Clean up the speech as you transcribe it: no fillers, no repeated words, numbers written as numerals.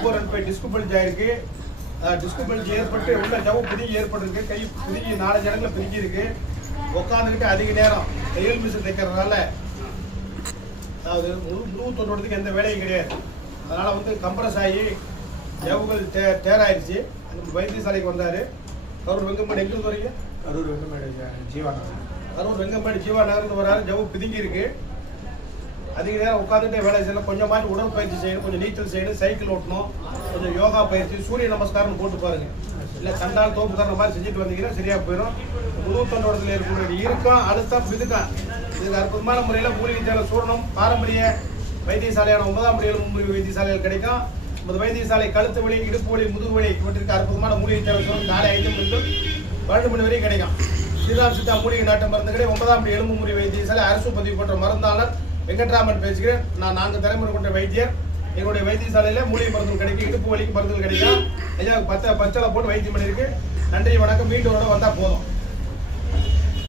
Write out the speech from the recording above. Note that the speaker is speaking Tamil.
L4L5 டிஸ்க் பல்ஜ் ஆயிருக்கு. டிஸ்க் பல்ஜ் ஏற்பட்டு உள்ள ஜவ்வு பிரிஞ்சு ஏற்பட்டிருக்கு. கை பிரிஞ்சு 4 இடங்களில் பிரிஞ்சு இருக்கு. உட்காந்துக்கிட்டு அதிக நேரம் தையல் மிஷின் தைக்கிறதுனால அதாவது முழு தொண்டோடத்துக்கு எந்த வேலையும் கிடையாது. அதனால் வந்து கம்ப்ரஸ் ஆகி ஜவ்வுகள் தேராயிருச்சு. அந்த வைத்தியசாலைக்கு வந்தார். கரூர் வெங்கம்பேடு எங்கே வரீங்க? கரூர் வெங்கம்பேடு ஜீவா நகர். கரூர் வெங்கம்பேடு ஜீவா நகர்ந்து வராரு. ஜவ்வு பிதுங்கி இருக்கு. அதிக நேரம் உட்காந்துட்டே வேலை செய்யணும். கொஞ்சமாட்டு உடற்பயிற்சி செய்யணும், கொஞ்சம் நீச்சல் செய்யணும், சைக்கிள் ஓட்டணும், கொஞ்சம் யோகா பயிற்சி, சூரிய நமஸ்காரம் போட்டு பாருங்க. இல்லை கண்டால் தோப்புக்காரன மாதிரி செஞ்சுட்டு வந்தீங்கன்னா சரியாக போயிடும். முழு தொண்டோடத்தில் இருக்கக்கூடிய இறுக்கம், அழுத்தம், பிதுக்கம் இதுக்கு அற்புதமான முறையில் மூலிகை தேவை சூரணம் பாரம்பரிய வைத்தியசாலையான 9ஆம் படி எலும்பு முறிவு வைத்தியசாலைகள் கிடைக்கும். நமது வைத்தியசாலை கழுத்து வலி, இடுப்பு வலி, முதுகு வலி இவற்றிற்கு அற்புதமான மூலிகை தேவை சூரணம் 4 ஐட்டம் இருந்து 12 மணி வரையும் கிடைக்கும். ஸ்ரீராம் சித்தா மூலிகை நாட்டு மருந்து கடை 9ஆம் படி எலும்பு முறிவு வைத்தியசாலை அரசு பதிவு போன்ற மருந்தாளர் வெங்கட்ராமன் பேசுகிறேன். நான் 4 தலைமுறை கொண்ட வைத்தியர். எங்களுடைய வைத்தியசாலையில் மூலிகை மருந்துகள் கிடைக்கும், இடுப்பு வலிக்கு மருந்துகள் கிடைக்கும். ஐயா பச்சளை போட்டு வைத்தியம் பண்ணியிருக்கு. நன்றி, வணக்கம். மீண்டும் வந்தால் போதும்.